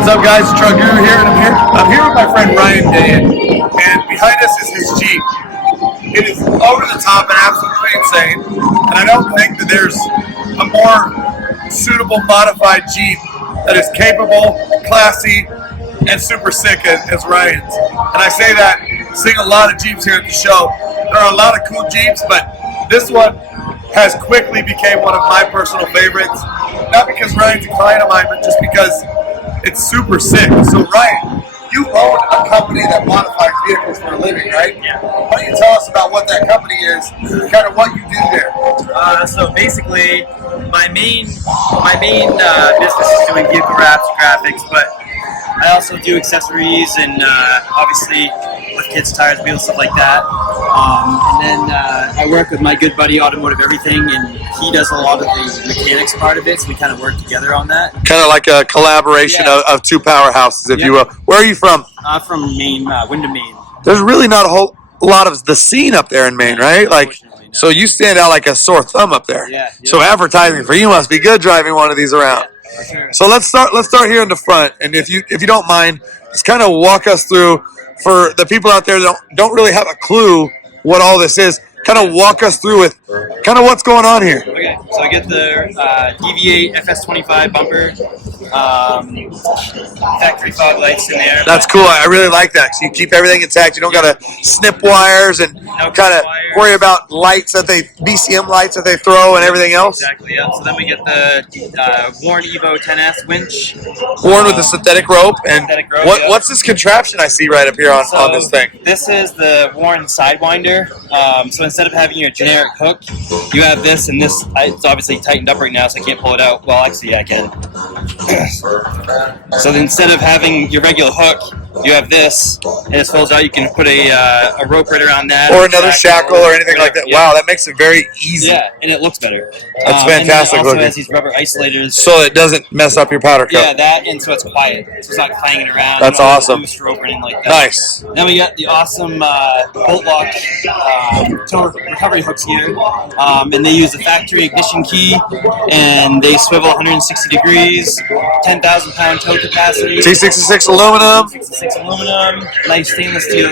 What's up, guys? Truck Guru here, and I'm here with my friend Ryan Dan, and behind us is his Jeep. It is over the top and absolutely insane, and I don't think that there's a more suitable modified Jeep that is capable, classy, and super sick as Ryan's. And I say that, seeing a lot of Jeeps here at the show. There are a lot of cool Jeeps, but this one has quickly became one of my personal favorites. Not because Ryan's a client of mine, but just because it's super sick. So Ryan, you own a company that modifies vehicles for a living, right? Yeah. Why don't you tell us about what that company is, kind of what you do there? So basically, my main business is doing vehicle wraps, graphics, but I also do accessories and obviously with kids' tires, wheels, stuff like that. And then I work with my good buddy Automotive Everything, and he does a lot of the mechanics part of it, so we kind of work together on that. Kind of like a collaboration of two powerhouses, if you will. Where are you from? I'm from Maine, Wyndham, Maine. There's really not a whole lot of the scene up there in Maine, right? Like, so you stand out like a sore thumb up there. Yeah. So advertising for you must be good driving one of these around. For sure. So let's start here in the front, and if you don't mind, just kind of walk us through, for the people out there that don't really have a clue what all this is. Kind of walk us through with kind of what's going on here. Okay, so I get the DV8 FS25 bumper, factory fog lights in there. That's cool. I really like that. So you keep everything intact. You don't got to snip wires and kind of worry about lights BCM lights that they throw and everything else. Exactly, yeah. So then we get the Warn Evo 10S winch. Worn with a synthetic rope. And synthetic rope, what's this contraption I see right up here on this thing? This is the Warn Sidewinder. So instead of having your generic hook, you have this, and this, it's obviously tightened up right now, so I can't pull it out. Well, actually, yeah, I can. So instead of having your regular hook, you have this, and it folds out. You can put a rope right around that. Or another shackle or anything like that. Yeah. Wow, that makes it very easy. Yeah, and it looks better. That's fantastic And it also looking. has these rubber isolators. So it doesn't mess up your powder coat. Yeah, that, and so it's quiet. So it's not clanging around. That's awesome. Loose rope or anything like that. Nice. Then we got the awesome bolt lock tow recovery hooks here, and they use the factory ignition key, and they swivel 160 degrees, 10,000 pound tow capacity. T66 aluminum. 66 aluminum, nice stainless steel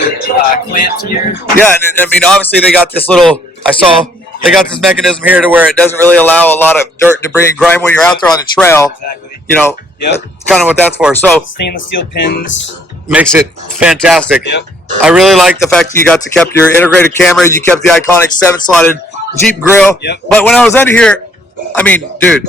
clamps here. Yeah, and I mean, obviously they got this little, they got this mechanism here to where it doesn't really allow a lot of dirt, debris, and grime when you're out there on the trail. Exactly. You know, Yep. that's kind of what that's for. So Stainless steel pins. makes it fantastic. Yep. I really like the fact that you got to keep your integrated camera. You kept the iconic 7-slotted Jeep grill. Yep. But when I was under here, I mean, dude,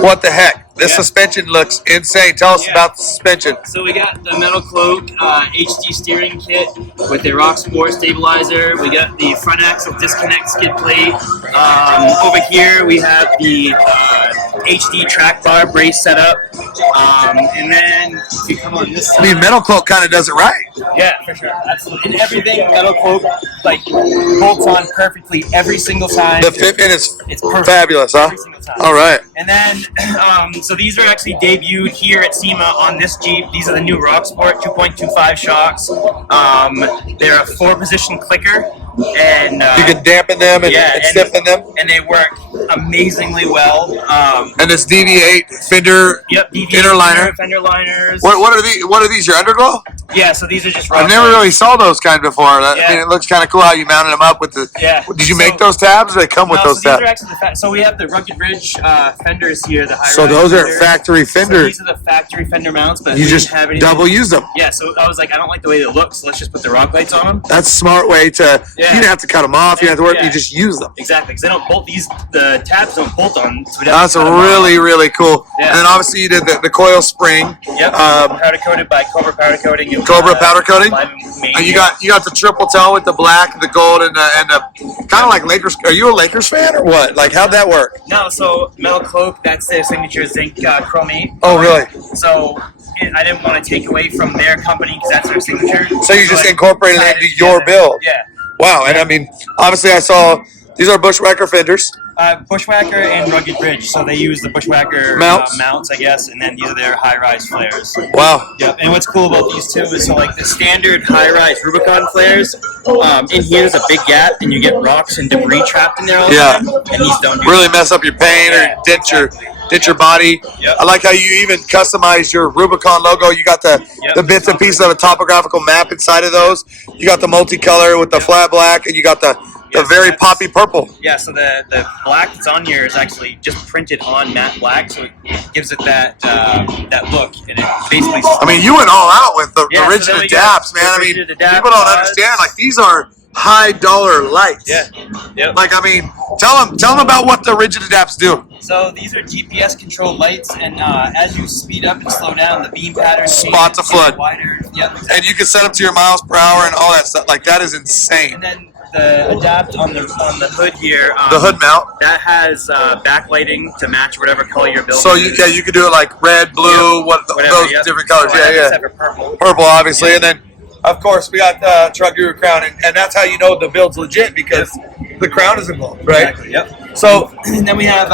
what the heck? This suspension looks insane. Tell us about the suspension. So we got the Metal Cloak HD steering kit with the Rock Sport stabilizer. We got the front axle disconnect skid plate. Over here we have the HD track bar brace setup. And then if you come on this side. I mean, Metal Cloak kind of does it right. Yeah, for sure. Absolutely. And everything Metal Cloak like bolts on perfectly every single time. The fitment is perfect. fabulous, huh? Every single time. All right. And then, so these are actually debuted here at Sema on this Jeep. These are the new Rock Sport 2.25 shocks. They're a 4-position clicker. And you can dampen them and stiffen them. And they work amazingly well. And this DV8 fender inner liner. Fender liners. What are these? Your underglow? Yeah, so these are just I've never really saw those kind before. I mean, it looks kind of cool how you mounted them up with the. Yeah. Did you make those tabs? Or they come with those so tabs. These are actually so we have the Rugged Ridge fenders here. The high. So those are factory fenders. So these are the factory fender mounts, but you just double use them. Yeah. So I was like, I don't like the way they look, so let's just put the rock lights on them. That's a smart way to. You don't have to cut them off. You don't have to work. You just use them. Exactly, because they don't bolt. The tabs don't bolt on. So that's really cool. Yeah. And then obviously you did the coil spring. Yep. Powder coated by Cobra powder coating. Cobra powder coating. And you got the triple toe with the black, the gold, and the kind of like Lakers. Are you a Lakers fan or what? Like how'd that work? No, so Metal Cloak, that's their signature zinc chromate. Oh really? So I didn't want to take away from their company because that's their signature. So you just incorporated it into your build. Yeah. Wow, and I mean, obviously I saw these are Bushwhacker fenders. Bushwhacker and Rugged Ridge, so they use the Bushwhacker mounts, I guess, and then these are their high-rise flares. Wow. Yep. And what's cool about these two is, so like the standard high-rise Rubicon flares, in here there's a big gap, and you get rocks and debris trapped in there all the time. And these don't. Really mess up your paint or dent your did your body. Yep. I like how you even customized your Rubicon logo. You got the bits and pieces of a topographical map inside of those. You got the multicolor with the flat black, and you got the very poppy purple. Yeah, so the black that's on here is actually just printed on matte black, so it gives it that look, and it basically. I mean, you went all out with the so rigid then we adapts, man. got I mean, rigid adapt people don't pods. understand. Like, these are high dollar lights. Yeah. Yep. Like, I mean, tell them about what the rigid adapts do. So these are GPS controlled lights, and as you speed up and slow down, the beam pattern Spots a flood. wider. Yep, exactly. And you can set them to your miles per hour and all that stuff. Like, that is insane. And then the adapt on the hood here. The hood mount. That has backlighting to match whatever color you're building. So you can do it like red, blue, those different colors. So Purple. Purple, obviously, and then of course we got Truck Guru crown, and that's how you know the build's legit because the crown is involved, right? Exactly. Yep. So and then we have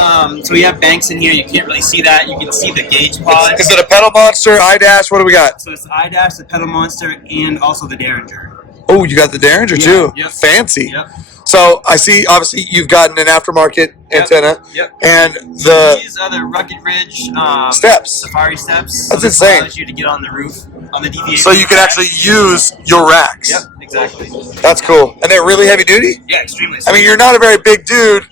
banks in here. You can't really see that. You can see the gauge pod. Is it a pedal monster, iDash? What do we got? So it's iDash, the pedal monster, and also the Derringer. Oh, you got the Derringer too. Yep. Fancy. Yep. So I see. Obviously, you've gotten an aftermarket antenna. Yep. And these are the Rugged Ridge steps. Safari steps. That's so this insane. allows you to get on the roof on the DVA. So you can actually use your racks. Yep. Exactly. That's cool. And they're really heavy duty. Yeah, extremely. I mean, you're not a very big dude.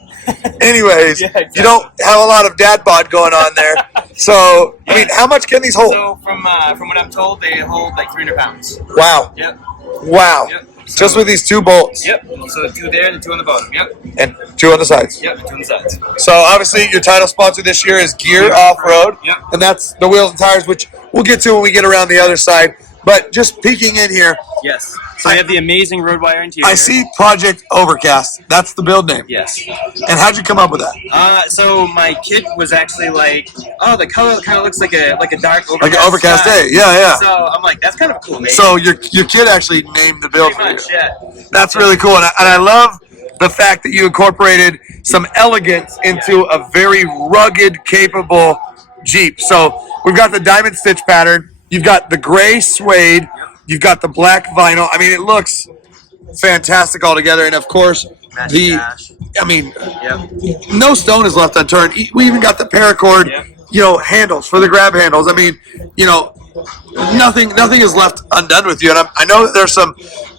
Anyways, exactly. You don't have a lot of dad bod going on there. So, I mean, how much can these hold? So, from what I'm told, they hold like 300 pounds. Wow. Yep. Wow. Yep. So, just with these two bolts. Yep. So, 2 there and 2 on the bottom. Yep. And 2 on the sides. Yep, and 2 on the sides. So, obviously, your title sponsor this year is Gear Off-Road. Yep. And that's the wheels and tires, which we'll get to when we get around the other side. But just peeking in here. Yes. So we have the amazing road wire interior. I see Project Overcast. That's the build name. Yes. And how'd you come up with that? So my kid was actually like, oh, the color kind of looks like a dark overcast. Like an overcast day. Yeah. So I'm like, that's kind of cool, man. So your kid actually named the build for you. Pretty much, yeah. That's really cool. And I love the fact that you incorporated some elegance into a very rugged, capable Jeep. So we've got the diamond stitch pattern. You've got the gray suede. You've got the black vinyl. I mean, it looks fantastic altogether. And, of course, no stone is left unturned. We even got the paracord, handles for the grab handles. I mean, nothing is left undone with you. And I know that there's some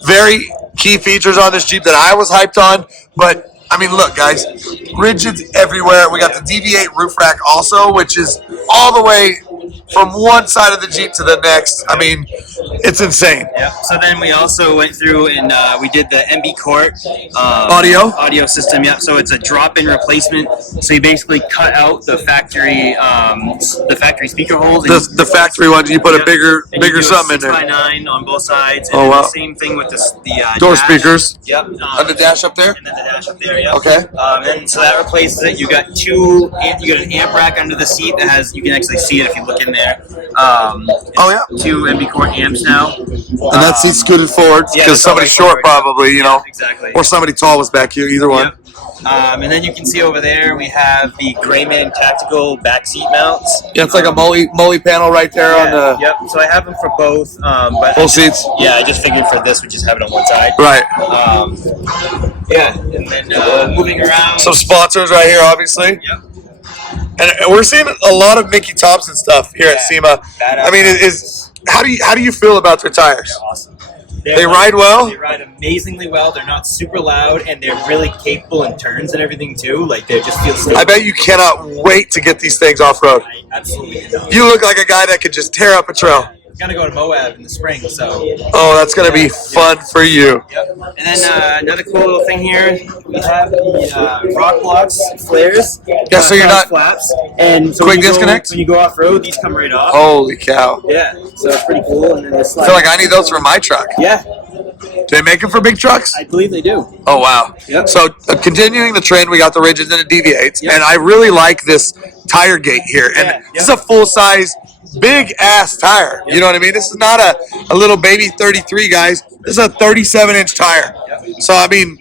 very key features on this Jeep that I was hyped on. But, I mean, look, guys, rigids everywhere. We got the DV8 roof rack also, which is all the way from one side of the Jeep to the next. I mean, it's insane. Yep. So then we also went through and we did the MB Court audio system. Yep. So it's a drop-in replacement. So you basically cut out the factory speaker holes. The factory ones. You put a bigger something in there. 6x9 on both sides. And wow. The same thing with the door dash. speakers. Yep. And the dash up there. And then the dash up there. Yep. Okay. And so that replaces it. You got an amp rack under the seat that has. You can actually see it if you look in there. 2 MB Court amps now. And that seat's scooted forward because somebody short probably, exactly. Or somebody tall was back here, either one. Yep. And then you can see over there we have the Grayman tactical back seat mounts. Yeah, it's like a mully panel right there on the. Yep. So I have them for both. But both seats. Yeah, I just figured for this we just have it on one side. Right. And then moving around. Some sponsors right here, obviously. Yep. And we're seeing a lot of Mickey Thompson stuff here at Sema. I mean, how do you feel about their tires? They're awesome. They ride well? They ride amazingly well. They're not super loud, and they're really capable in turns and everything, too. Like, they just feel stable. I bet you cannot wait to get these things off-road. I absolutely cannot. You look like a guy that could just tear up a trail. I'm going to go to Moab in the spring, so... Oh, that's going to be fun for you. Yep. And then another cool little thing here, we have the rock blocks, flares. Yeah, so you're not... flaps. And so quick disconnect? When you go off-road, these come right off. Holy cow. Yeah, so it's pretty cool. And then I feel like I need those for my truck. Yeah. Do they make them for big trucks? I believe they do. Oh, wow. Yep. So, continuing the trend, we got the rigids and the DV8s, and I really like this tire gate here. And this is a full-size, big-ass tire. You know what I mean? This is not a little baby 33, guys. This is a 37-inch tire. So, I mean,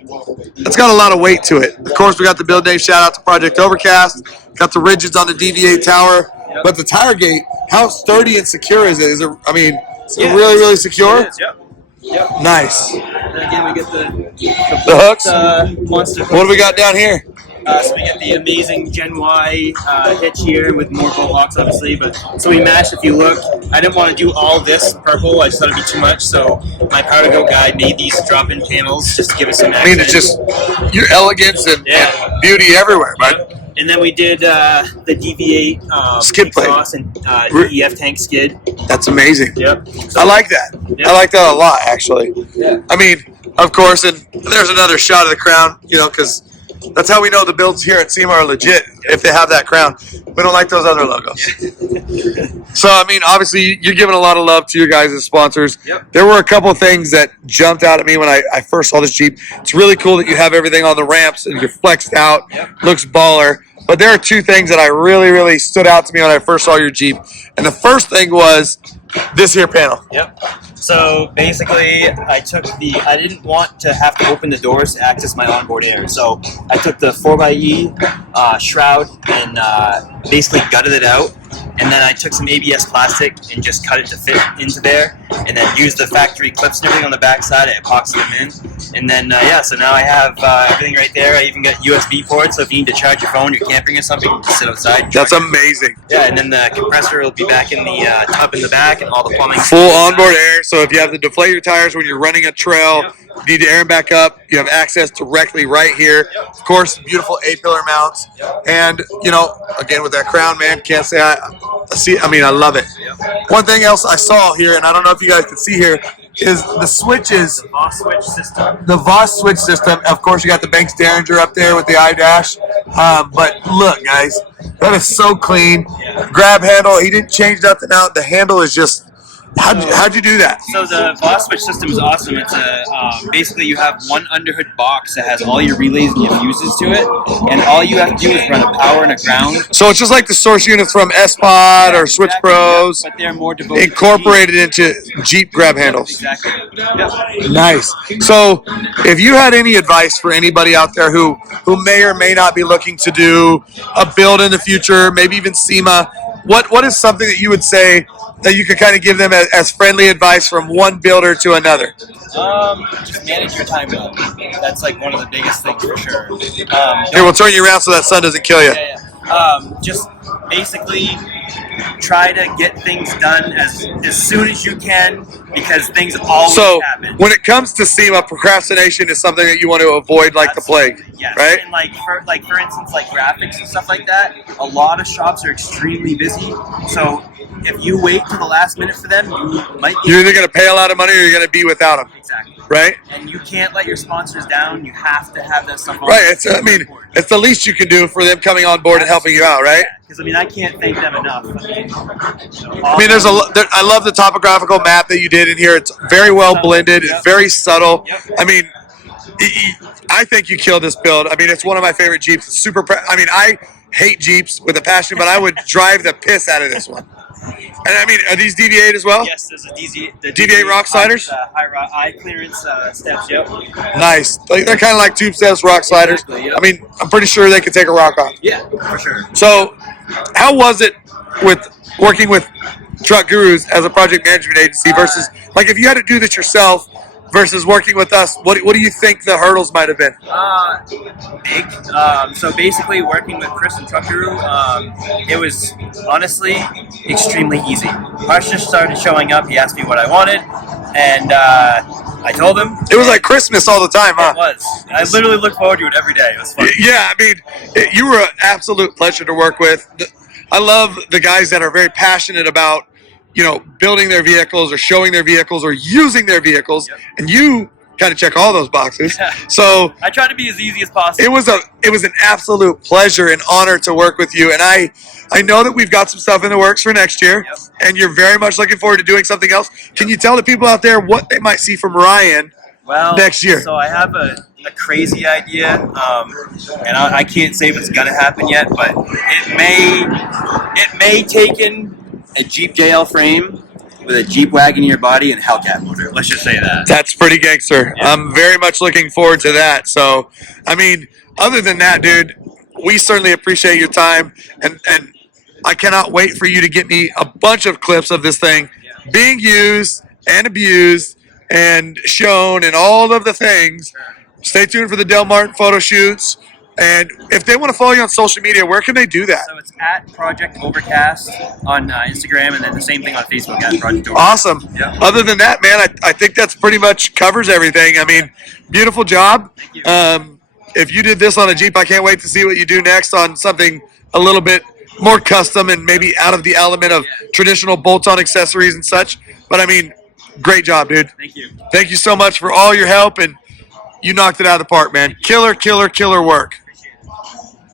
it's got a lot of weight to it. Of course, we got the build name. Shout out to Project Overcast. Got the rigids on the DV8 tower. But the tire gate, how sturdy and secure is it? Is it really, really secure? It is, yep. Yep. Nice. And again, we get the hooks. Monster hooks. What do we got down here? So we get the amazing Gen Y hitch here with more bolt locks, obviously. But so we matched. If you look, I didn't want to do all this purple. I just thought it'd be too much. So my powder coat guy made these drop-in panels just to give us some accent. I mean, it's just your elegance and beauty everywhere, bud. And then we did the DV8 skid plate and DEF tank skid. That's amazing. Yep. I like that. Yep. I like that a lot, actually. Yeah. I mean, of course, and there's another shot of the crown, because that's how we know the builds here at Sema are legit, if they have that crown. We don't like those other logos. So, I mean, obviously, you're giving a lot of love to your guys' sponsors. Yep. There were a couple of things that jumped out at me when I first saw this Jeep. It's really cool that you have everything on the ramps and you're flexed out. Yep. Looks baller. But there are two things that I really, really stood out to me when I first saw your Jeep. And the first thing was this here panel. Yep. So basically, I didn't want to have to open the doors to access my onboard air. So I took the 4xe shroud and basically gutted it out. And then I took some ABS plastic and just cut it to fit into there. And then used the factory clips and everything on the back side. I epoxied them in. And then, so now I have everything right there. I even got USB ports. So if you need to charge your phone, you're camping or something, you can just sit outside. That's amazing. Yeah, and then the compressor will be back in the tub in the back and all the plumbing. Full onboard air. So if you have to deflate your tires when you're running a trail, you need to air them back up. You have access directly right here. Of course, beautiful 8-pillar mounts. And, again, with that crown, man, can't say I love it. One thing else I saw here, and I don't know if you guys can see here, is the switches. The Voss switch system. The Voss switch system. Of course, you got the Banks Derringer up there with the iDash. But look, guys, that is so clean. Grab handle. He didn't change nothing out. The handle is just. How'd you do that? So the Voss switch system is awesome. It's basically you have one underhood box that has all your relays and your fuses to it, and all you have to do is run a power and a ground. So it's just like the source units from S-Pod or Switch Pros, but they're more devoted incorporated into Jeep grab handles. Exactly. Yep. Nice. So if you had any advice for anybody out there who may or may not be looking to do a build in the future, maybe even SEMA, what is something that you would say that you could kind of give them as friendly advice from one builder to another? Just manage your time well. That's like one of the biggest things for sure. Here, we'll turn you around so that sun doesn't kill you. Just basically try to get things done as soon as you can, because things always happen. When it comes to SEMA, procrastination is something that you want to avoid like the plague, yes. Right? And for instance, like graphics and stuff like that, a lot of shops are extremely busy. So if you wait to the last minute for them, you might get... You're either going to pay a lot of money or you're going to be without them. Exactly. Right? And you can't let your sponsors down. You have to have that stuff on. Right. It's the least you can do for them coming on board and helping you out, right? Because I can't thank them enough. I love the topographical map that you did in here. It's very well blended. It's very subtle. Yep. I think you killed this build. It's one of my favorite Jeeps. It's super. I hate Jeeps with a passion, but I would drive the piss out of this one. And are these DV8 as well? Yes, there's a DV8 rock sliders. High clearance steps. Yep. Nice. They're kind of like tube steps, rock sliders. Exactly, yep. I'm pretty sure they could take a rock off. Yeah, for sure. So, how was it with working with Truck Gurus as a project management agency versus if you had to do this yourself versus working with us? What do you think the hurdles might have been? Big. So basically, working with Chris and Truck Guru, it was honestly extremely easy. Harsh just started showing up. He asked me what I wanted, and I told him. It was like Christmas all the time, huh? It was. I literally look forward to it every day. It was fun. Yeah, you were an absolute pleasure to work with. I love the guys that are very passionate about building their vehicles or showing their vehicles or using their vehicles, and you kind of check all those boxes. Yeah. So I try to be as easy as possible. It was an absolute pleasure and honor to work with you, and I know that we've got some stuff in the works for next year, and you're very much looking forward to doing something else. Can you tell the people out there what they might see from Ryan next year? So I have a crazy idea, and I can't say if it's gonna happen yet, but it may take in a Jeep JL frame with a Jeep Wagoneer body and Hellcat motor. Let's just say that. That's pretty gangster. Yeah. I'm very much looking forward to that. So, other than that, dude, we certainly appreciate your time, and I cannot wait for you to get me a bunch of clips of this thing being used and abused and shown and all of the things. Stay tuned for the Del Martin photo shoots. And if they want to follow you on social media, where can they do that? So it's at Project Overcast on Instagram, and then the same thing on Facebook at Project Overcast. Awesome. Yeah. Other than that, man, I think that's pretty much covers everything. I mean, beautiful job. Thank you. If you did this on a Jeep, I can't wait to see what you do next on something a little bit more custom and maybe out of the element of traditional bolt-on accessories and such. But I mean, great job, dude. Thank you. Thank you so much for all your help, and you knocked it out of the park, man. Killer, killer, killer work.